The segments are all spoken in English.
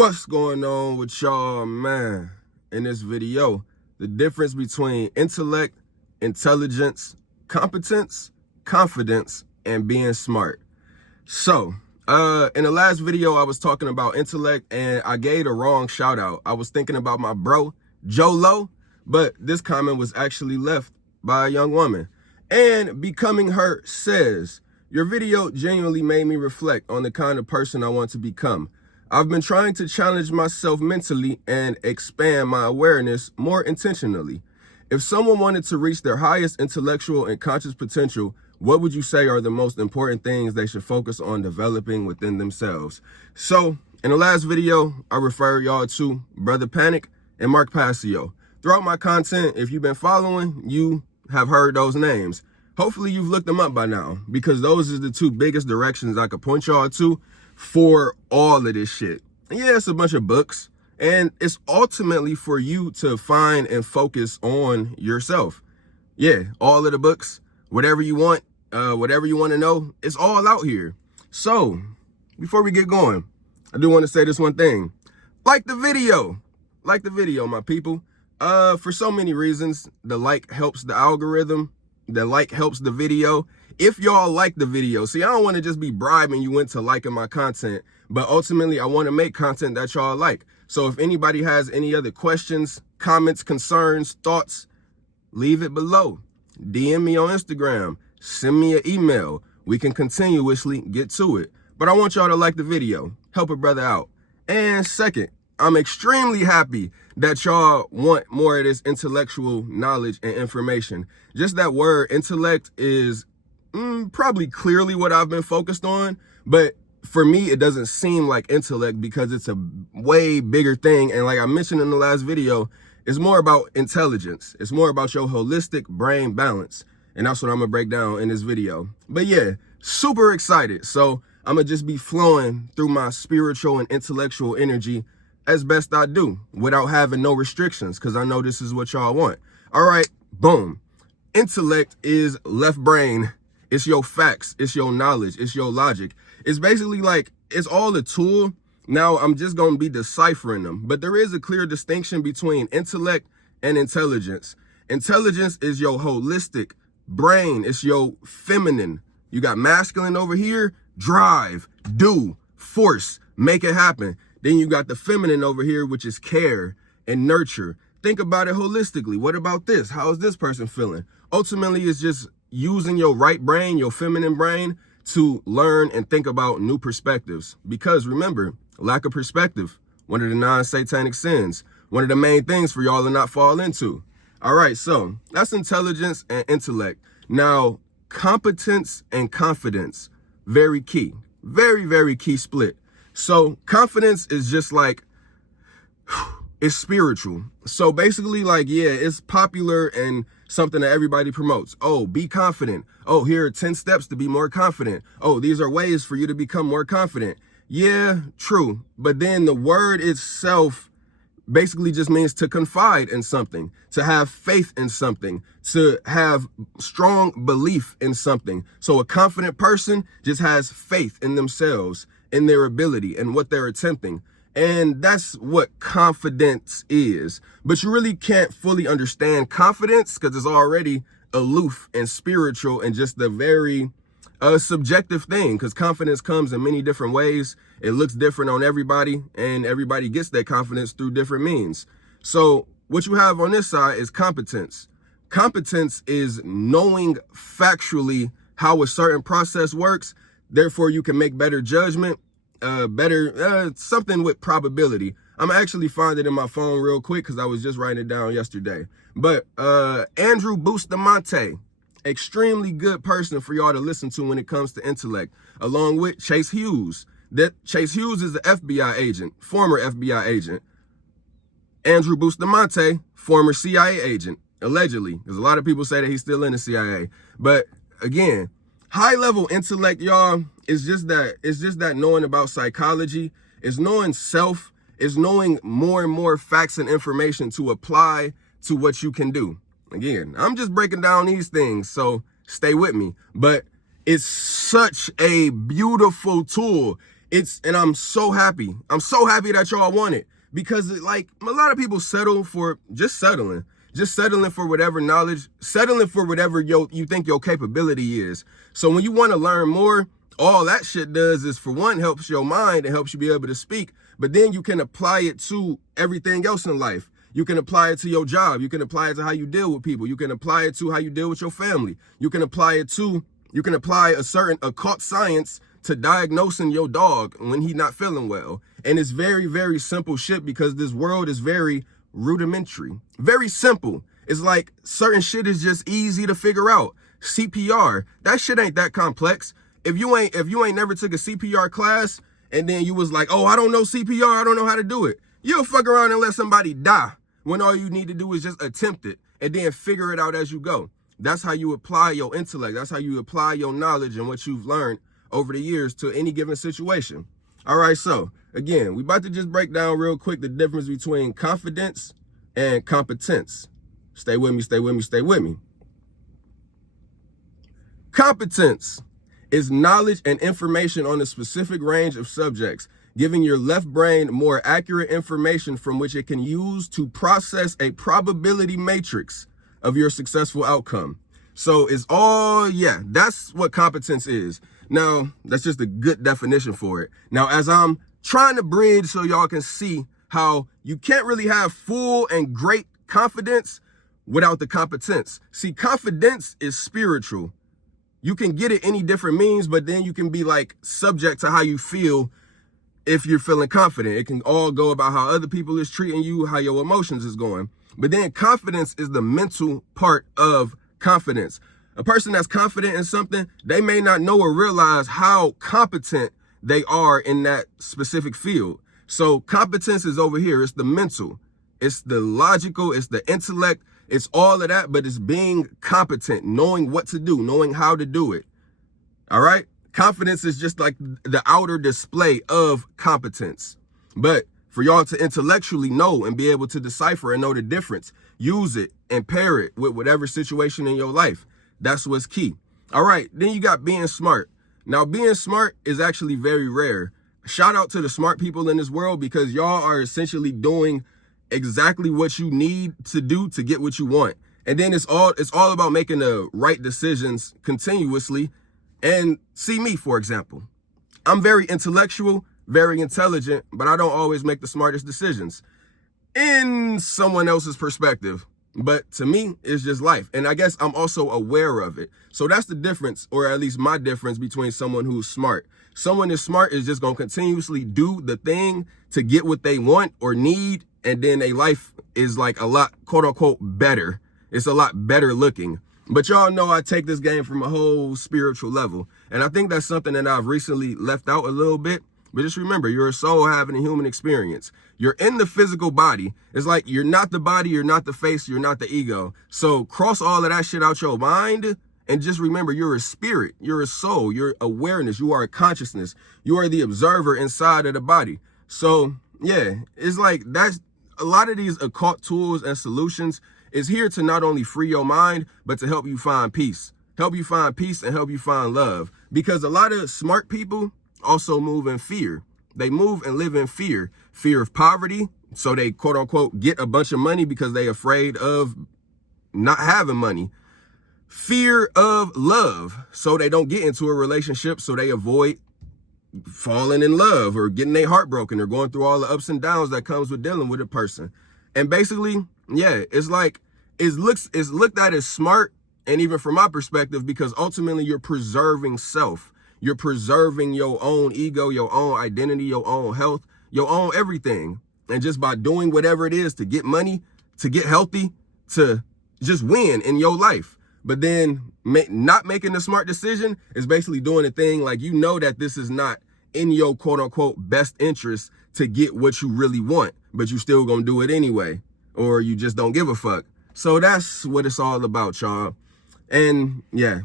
What's going on with y'all, man? In this video, the difference between intellect, intelligence, competence, confidence, and being smart. So, in the last video, I was talking about intellect and I gave a wrong shout out. I was thinking about my bro, Joe Low, but this comment was actually left by a young woman. And Becoming Her says, your video genuinely made me reflect on the kind of person I want to become. I've been trying to challenge myself mentally and expand my awareness more intentionally. If someone wanted to reach their highest intellectual and conscious potential, what would you say are the most important things they should focus on developing within themselves? So, in the last video, I referred y'all to Brother Panic and Mark Passio. Throughout my content, if you've been following, you have heard those names. Hopefully you've looked them up by now, because those are the two biggest directions I could point y'all to for all of this shit. Yeah, it's a bunch of books, and it's ultimately for you to find and focus on yourself. Yeah, all of the books, whatever you want to know, it's all out here. So, before we get going, I do want to say this one thing. Like the video, my people. For so many reasons, the like helps the algorithm, the like helps the video. If y'all like the video, see, I don't want to just be bribing you into liking my content, but ultimately I want to make content that y'all like. So if anybody has any other questions, comments, concerns, thoughts, leave it below. DM me on Instagram, send me an email. We can continuously get to it. But I want y'all to like the video, help a brother out. And second, I'm extremely happy that y'all want more of this intellectual knowledge and information. Just that word intellect is probably clearly what I've been focused on, but for me, it doesn't seem like intellect because it's a way bigger thing. And like I mentioned in the last video, it's more about intelligence. It's more about your holistic brain balance. And that's what I'm gonna break down in this video. But yeah, super excited. So I'm gonna just be flowing through my spiritual and intellectual energy as best I do without having no restrictions, because I know this is what y'all want. All right, boom. Intellect is left brain. It's your facts, it's your knowledge, it's your logic. It's basically like, it's all a tool. Now I'm just gonna be deciphering them, but there is a clear distinction between intellect and intelligence. Intelligence is your holistic brain, it's your feminine. You got masculine over here, drive, do, force, make it happen. Then you got the feminine over here, which is care and nurture. Think about it holistically. What about this? How is this person feeling? Ultimately, it's just using your right brain, your feminine brain, to learn and think about new perspectives. Because remember, lack of perspective, one of the non-satanic sins, one of the main things for y'all to not fall into. All right, so that's intelligence and intellect. Now, competence and confidence, very key, very, very key split. So confidence is just like, it's spiritual. So basically, like, yeah, it's popular and something that everybody promotes. Oh, be confident. Oh, here are 10 steps to be more confident. Oh, these are ways for you to become more confident. Yeah, true. But then the word itself basically just means to confide in something, to have faith in something, to have strong belief in something. So a confident person just has faith in themselves, in their ability, and what they're attempting. And that's what confidence is. But you really can't fully understand confidence because it's already aloof and spiritual and just a very subjective thing, because confidence comes in many different ways. It looks different on everybody, and everybody gets that confidence through different means. So what you have on this side is competence. Competence is knowing factually how a certain process works. Therefore, you can make better judgment. Something with probability. I'm actually find it in my phone real quick because I was just writing it down yesterday. But Andrew Bustamante, extremely good person for y'all to listen to when it comes to intellect, along with Chase Hughes. That Chase Hughes is an FBI agent, former FBI agent. Andrew Bustamante, former CIA agent, allegedly, because a lot of people say that he's still in the CIA. But again, high level intellect, y'all, is just that knowing about psychology, is knowing self, is knowing more and more facts and information to apply to what you can do. Again, I'm just breaking down these things, so stay with me. But it's such a beautiful tool. And I'm so happy. I'm so happy that y'all want it, because like a lot of people settle for just settling for whatever knowledge, settling for whatever you think your capability is. So when you want to learn more, all that shit does is, for one, helps your mind and helps you be able to speak, but then you can apply it to everything else in life. You can apply it to your job. You can apply it to how you deal with people. You can apply it to how you deal with your family. You can apply a certain occult science to diagnosing your dog when he's not feeling well. And it's very, very simple shit, because this world is very rudimentary, very simple. It's like certain shit is just easy to figure out. CPR, that shit ain't that complex. If you ain't never took a CPR class and then you was like, oh, I don't know CPR, I don't know how to do it, you'll fuck around and let somebody die, when all you need to do is just attempt it and then figure it out as you go. That's how you apply your intellect. That's how you apply your knowledge and what you've learned over the years to any given situation. All right, so again, we about to just break down real quick the difference between confidence and competence. Stay with me, stay with me, stay with me. Competence is knowledge and information on a specific range of subjects, giving your left brain more accurate information from which it can use to process a probability matrix of your successful outcome. So it's all, that's what competence is. Now, that's just a good definition for it. Now, as I'm trying to bridge so y'all can see how you can't really have full and great confidence without the competence. See, confidence is spiritual. You can get it any different means, but then you can be like subject to how you feel. If you're feeling confident, it can all go about how other people is treating you, how your emotions is going. But then confidence is the mental part of confidence. A person that's confident in something, they may not know or realize how competent they are in that specific field. So competence is over here. It's the mental, it's the logical, it's the intellect, it's all of that, but it's being competent, knowing what to do, knowing how to do it. All right? Confidence is just like the outer display of competence. But for y'all to intellectually know and be able to decipher and know the difference, use it and pair it with whatever situation in your life. That's what's key. All right, then you got being smart. Now, being smart is actually very rare. Shout out to the smart people in this world, because y'all are essentially doing exactly what you need to do to get what you want. And then it's all about making the right decisions continuously. And see me, for example, I'm very intellectual, very intelligent, but I don't always make the smartest decisions in someone else's perspective. But to me, it's just life. And I guess I'm also aware of it. So that's the difference, or at least my difference, between someone who's smart. Someone who's smart is just going to continuously do the thing to get what they want or need. And then their life is like a lot, quote unquote, better. It's a lot better looking. But y'all know I take this game from a whole spiritual level. And I think that's something that I've recently left out a little bit. But just remember, you're a soul having a human experience. You're in the physical body. It's like you're not the body, you're not the face, you're not the ego. So cross all of that shit out your mind and just remember, you're a spirit, you're a soul, you're awareness, you are a consciousness. You are the observer inside of the body. So yeah, it's like that's a lot of these occult tools and solutions is here to not only free your mind, but to help you find peace. Help you find peace and help you find love. Because a lot of smart people also move in fear. They move and live in fear. Fear of poverty. So they, quote unquote, get a bunch of money because they're afraid of not having money. Fear of love. So they don't get into a relationship. So they avoid falling in love or getting their heart broken or going through all the ups and downs that comes with dealing with a person. And basically, yeah, it's like, it's looked at as smart. And even from my perspective, because ultimately you're preserving self. You're preserving your own ego, your own identity, your own health, your own everything. And just by doing whatever it is to get money, to get healthy, to just win in your life. But then not making a smart decision is basically doing a thing like you know that this is not in your quote unquote best interest to get what you really want, but you still gonna do it anyway, or you just don't give a fuck. So that's what it's all about, y'all. And yeah,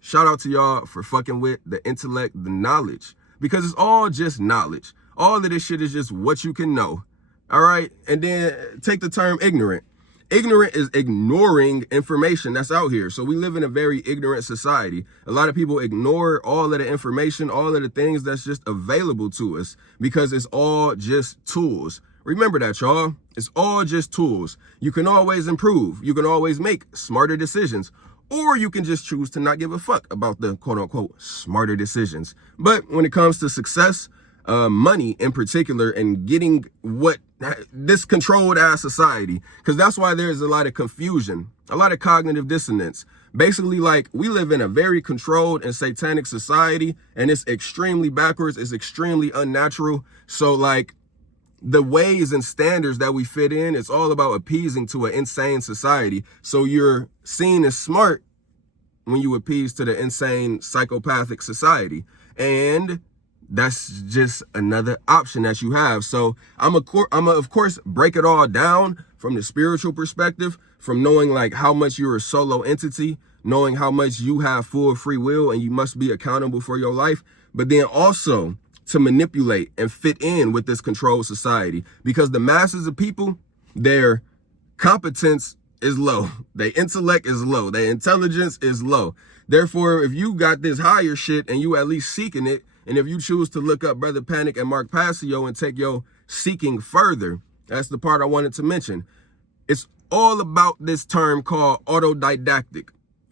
shout out to y'all for fucking with the intellect, the knowledge, because it's all just knowledge. All of this shit is just what you can know. All right. And then take the term ignorant. Ignorant is ignoring information that's out here. So we live in a very ignorant society. A lot of people ignore all of the information, all of the things that's just available to us because it's all just tools. Remember that, y'all. It's all just tools. You can always improve. You can always make smarter decisions. Or you can just choose to not give a fuck about the quote unquote smarter decisions. But when it comes to success, money in particular, and getting what this controlled ass society, because that's why there's a lot of confusion, a lot of cognitive dissonance. Basically, like, we live in a very controlled and satanic society, and it's extremely backwards. It's extremely unnatural. So like, the ways and standards that we fit in, it's all about appeasing to an insane society. So you're seen as smart when you appease to the insane psychopathic society. And that's just another option that you have. So I'm of course break it all down from the spiritual perspective, from knowing like how much you're a solo entity, knowing how much you have full free will and you must be accountable for your life, but then also to manipulate and fit in with this controlled society, because the masses of people, their competence is low, their intellect is low, their intelligence is low. Therefore, if you got this higher shit and you at least seeking it, and if you choose to look up Brother Panic and Mark Passio and take your seeking further, that's the part I wanted to mention. It's all about this term called autodidactic.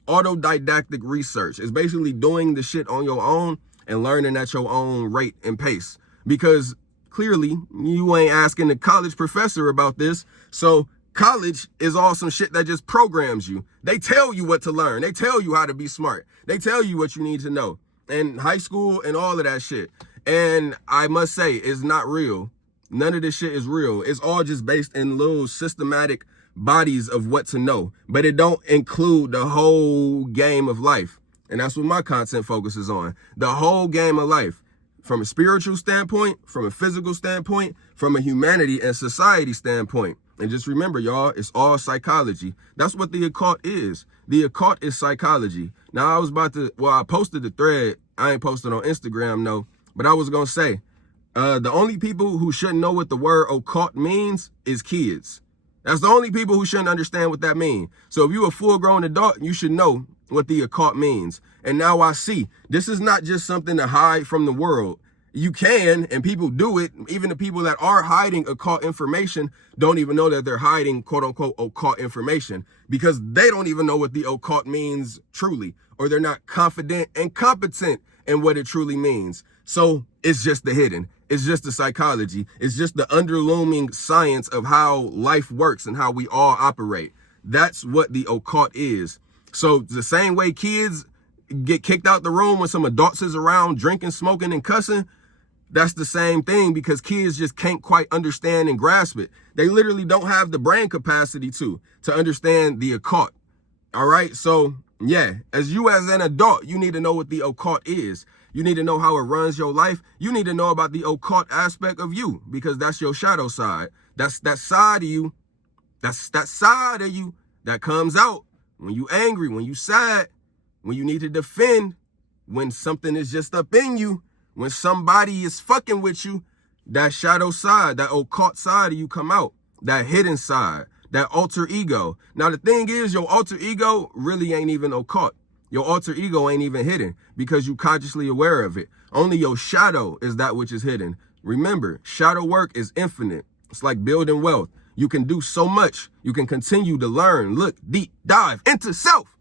Autodidactic research is basically doing the shit on your own and learning at your own rate and pace. Because clearly you ain't asking the college professor about this. So college is all some shit that just programs you. They tell you what to learn. They tell you how to be smart. They tell you what you need to know. And high school and all of that shit. And I must say, it's not real. None of this shit is real. It's all just based in little systematic bodies of what to know. But it don't include the whole game of life. And that's what my content focuses on. The whole game of life. From a spiritual standpoint, from a physical standpoint, from a humanity and society standpoint. And just remember, y'all, it's all psychology. That's what the occult is. The occult is psychology. Now, I posted the thread. I ain't posted on Instagram, no. But I was going to say, the only people who shouldn't know what the word occult means is kids. That's the only people who shouldn't understand what that means. So if you're a full-grown adult, you should know what the occult means. And now I see, this is not just something to hide from the world. You can, and people do it. Even the people that are hiding occult information don't even know that they're hiding quote unquote occult information, because they don't even know what the occult means truly, or they're not confident and competent in what it truly means. So it's just the hidden. It's just the psychology. It's just the underlooming science of how life works and how we all operate. That's what the occult is. So the same way kids get kicked out the room when some adults is around drinking, smoking, and cussing, that's the same thing, because kids just can't quite understand and grasp it. They literally don't have the brain capacity to understand the occult. All right. So yeah, as an adult, you need to know what the occult is. You need to know how it runs your life. You need to know about the occult aspect of you, because that's your shadow side. That's that side of you. That's that side of you that comes out when you angry, when you sad, when you need to defend, when something is just up in you. When somebody is fucking with you, that shadow side, that occult side of you come out, that hidden side, that alter ego. Now, the thing is, your alter ego really ain't even occult. Your alter ego ain't even hidden because you're consciously aware of it. Only your shadow is that which is hidden. Remember, shadow work is infinite. It's like building wealth. You can do so much. You can continue to learn, look, deep, dive into self.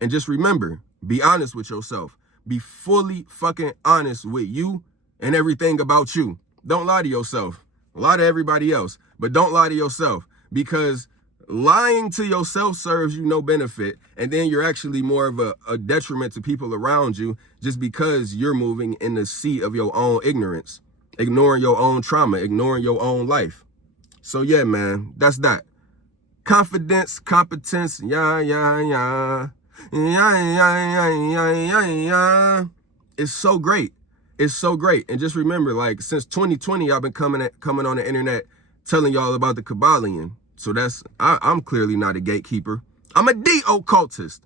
And just remember, be honest with yourself. Be fully fucking honest with you and everything about you. Don't lie to yourself. Lie to everybody else, but don't lie to yourself, because lying to yourself serves you no benefit. And then you're actually more of a detriment to people around you, just because you're moving in the sea of your own ignorance, ignoring your own trauma, ignoring your own life. So yeah, man, that's that. Confidence, competence, yeah. It's so great. It's so great. And just remember, like, since 2020, I've been coming on the internet telling y'all about the Kabbalion. So I'm clearly not a gatekeeper. I'm a de-occultist.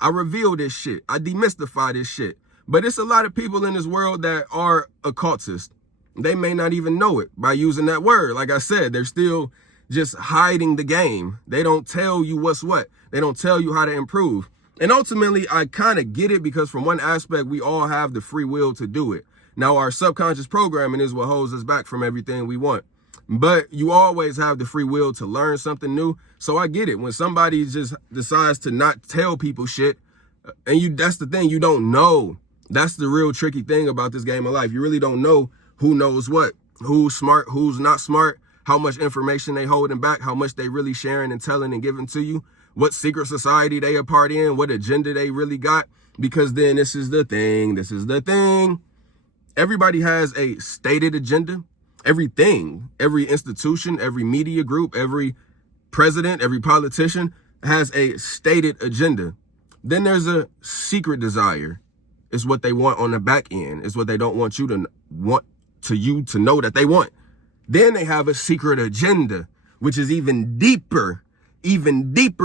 I reveal this shit. I demystify this shit. But it's a lot of people in this world that are occultists. They may not even know it by using that word. Like I said, they're still just hiding the game. They don't tell you what's what. They don't tell you how to improve. And ultimately, I kind of get it, because from one aspect, we all have the free will to do it. Now, our subconscious programming is what holds us back from everything we want. But you always have the free will to learn something new. So I get it. When somebody just decides to not tell people shit, and that's the thing, you don't know. That's the real tricky thing about this game of life. You really don't know who knows what, who's smart, who's not smart, how much information they holding back, how much they really sharing and telling and giving to you, what secret society they a part in, what agenda they really got. Because then this is the thing. Everybody has a stated agenda. Everything, every institution, every media group, every president, every politician has a stated agenda. Then there's a secret desire. It's what they want on the back end. It's what they don't want you to know that they want. Then they have a secret agenda, which is even deeper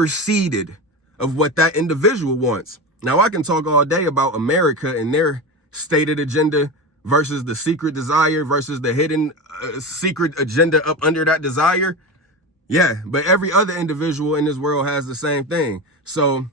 seated of what that individual wants. Now, I can talk all day about America and their stated agenda versus the secret desire versus the hidden secret agenda up under that desire. Yeah, but every other individual in this world has the same thing. So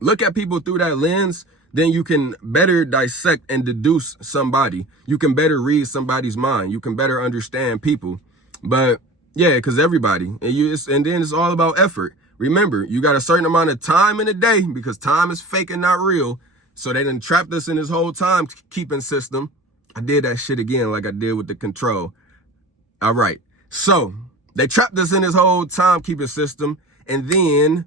look at people through that lens, then you can better dissect and deduce somebody. You can better read somebody's mind. You can better understand people. But yeah, because everybody, and then it's all about effort. Remember, you got a certain amount of time in a day, because time is fake and not real. So they done trapped us in this whole time keeping system. I did that shit again like I did with the control. All right. So they trapped us in this whole time keeping system. And then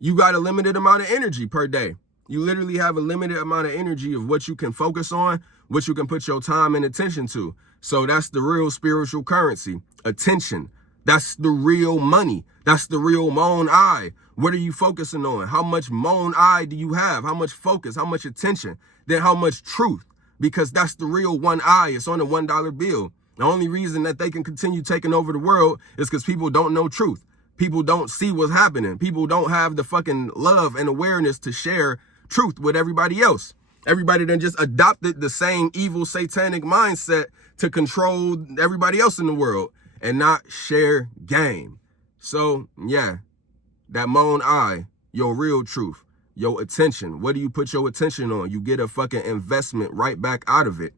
you got a limited amount of energy per day. You literally have a limited amount of energy of what you can focus on, what you can put your time and attention to. So that's the real spiritual currency, attention. That's the real money. That's the real moan eye. What are you focusing on? How much moan eye do you have? How much focus? How much attention? Then how much truth? Because that's the real one eye. It's on a $1 bill. The only reason that they can continue taking over the world is because people don't know truth. People don't see what's happening. People don't have the fucking love and awareness to share truth with everybody else. Everybody then just adopted the same evil satanic mindset to control everybody else in the world and not share game. So yeah, that moan eye, your real truth, your attention. What do you put your attention on? You get a fucking investment right back out of it.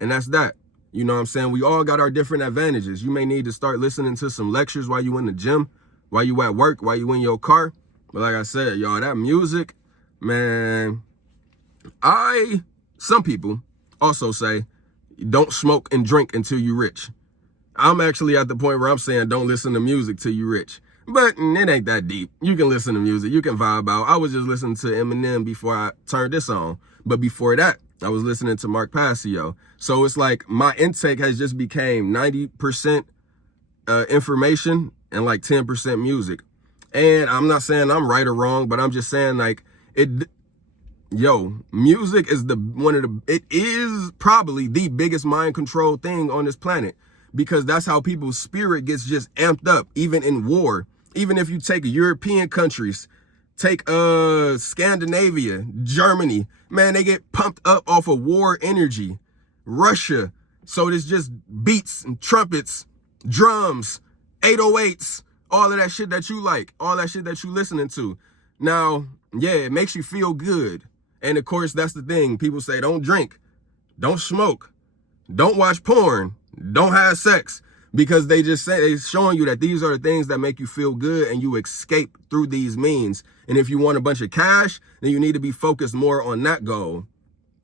And that's that. You know what I'm saying? We all got our different advantages. You may need to start listening to some lectures while you in the gym, while you at work, while you in your car. But like I said, y'all, that music, man, some people also say, don't smoke and drink until you're rich. I'm actually at the point where I'm saying, don't listen to music till you're rich. But it ain't that deep. You can listen to music. You can vibe out. I was just listening to Eminem before I turned this on. But before that, I was listening to Mark Passio. So it's like my intake has just became 90% information and like 10% music. And I'm not saying I'm right or wrong, but I'm just saying like music is it is probably the biggest mind control thing on this planet, because that's how people's spirit gets just amped up, even in war. Even if you take European countries, take Scandinavia, Germany, man, they get pumped up off of war energy. Russia, so there's just beats and trumpets, drums, 808s, all of that shit that you like, all that shit that you listening to. Now, yeah, it makes you feel good. And of course, that's the thing. People say, don't drink, don't smoke, don't watch porn, don't have sex, because they just say, they're showing you that these are the things that make you feel good and you escape through these means. And if you want a bunch of cash, then you need to be focused more on that goal.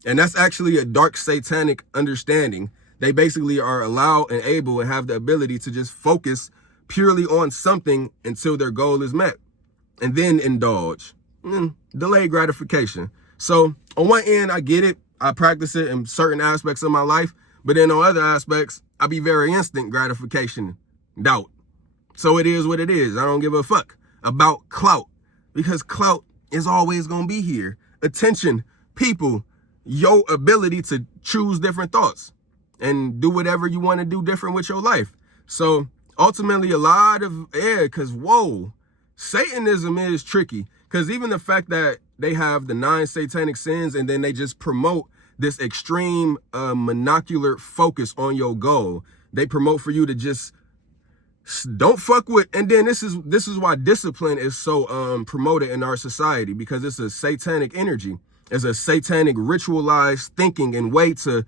And that's actually a dark satanic understanding. They basically are allowed and able and have the ability to just focus purely on something until their goal is met, and then indulge. Delayed gratification. So on one end, I get it. I practice it in certain aspects of my life, but then on other aspects, I be very instant gratification doubt. So it is what it is. I don't give a fuck about clout, because clout is always going to be here. Attention, people, your ability to choose different thoughts and do whatever you want to do different with your life. So ultimately a lot of because Satanism is tricky, because even the fact that they have the 9 satanic sins and then they just promote this extreme monocular focus on your goal. They promote for you to just Don't fuck with, and then this is why discipline is so promoted in our society, because it's a satanic energy. It's a satanic ritualized thinking and way to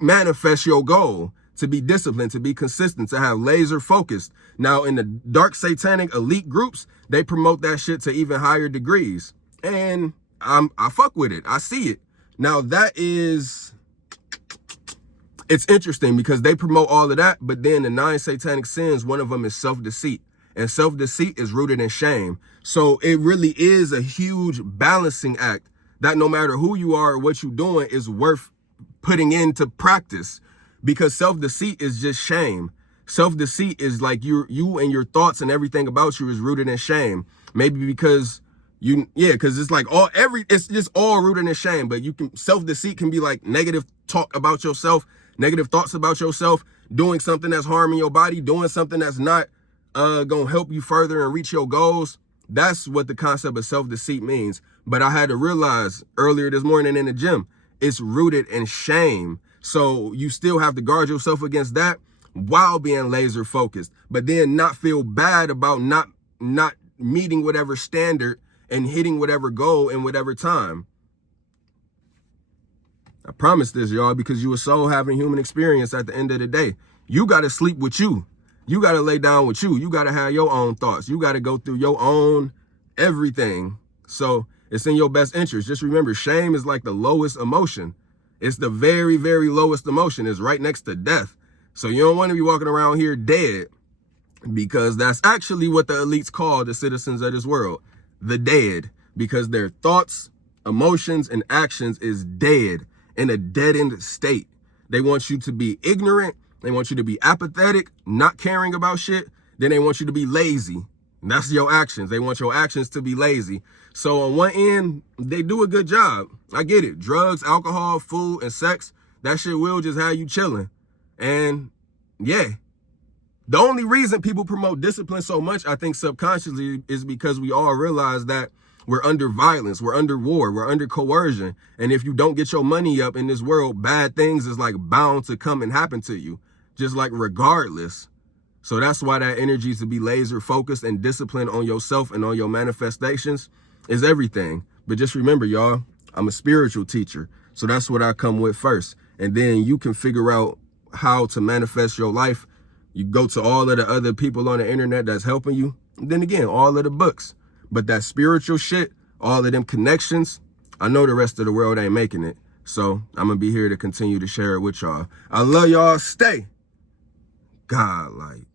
manifest your goal, to be disciplined, to be consistent, to have laser focused. Now in the dark satanic elite groups, they promote that shit to even higher degrees. And I fuck with it. I see it. Now it's interesting because they promote all of that, but then the 9 satanic sins, one of them is self-deceit. And self-deceit is rooted in shame. So it really is a huge balancing act that no matter who you are or what you're doing is worth putting into practice, because self-deceit is just shame. Self-deceit is like you and your thoughts and everything about you is rooted in shame. Maybe because because it's like it's just all rooted in shame. But self-deceit can be like negative talk about yourself, negative thoughts about yourself, doing something that's harming your body, doing something that's not gonna help you further and reach your goals. That's what the concept of self-deceit means. But I had to realize earlier this morning in the gym, it's rooted in shame. So you still have to guard yourself against that while being laser focused, but then not feel bad about not meeting whatever standard and hitting whatever goal in whatever time. I promise this, y'all, because you a soul having human experience at the end of the day. You got to sleep with you. You got to lay down with you. You got to have your own thoughts. You got to go through your own everything. So it's in your best interest. Just remember, shame is like the lowest emotion. It's the very, very lowest emotion. It's right next to death. So you don't want to be walking around here dead, because that's actually what the elites call the citizens of this world, the dead, because their thoughts, emotions, and actions is dead, in a deadened state. They want you to be ignorant. They want you to be apathetic, not caring about shit. Then they want you to be lazy. And that's your actions. They want your actions to be lazy. So on one end, they do a good job. I get it. Drugs, alcohol, food, and sex, that shit will just have you chilling. And yeah, the only reason people promote discipline so much, I think subconsciously, is because we all realize that we're under violence, we're under war, we're under coercion. And if you don't get your money up in this world, bad things is like bound to come and happen to you, just like regardless. So that's why that energy to be laser focused and disciplined on yourself and on your manifestations is everything. But just remember, y'all, I'm a spiritual teacher. So that's what I come with first. And then you can figure out how to manifest your life. You go to all of the other people on the internet that's helping you. And then again, all of the books. But that spiritual shit, all of them connections, I know the rest of the world ain't making it. So I'm going to be here to continue to share it with y'all. I love y'all. Stay godlike.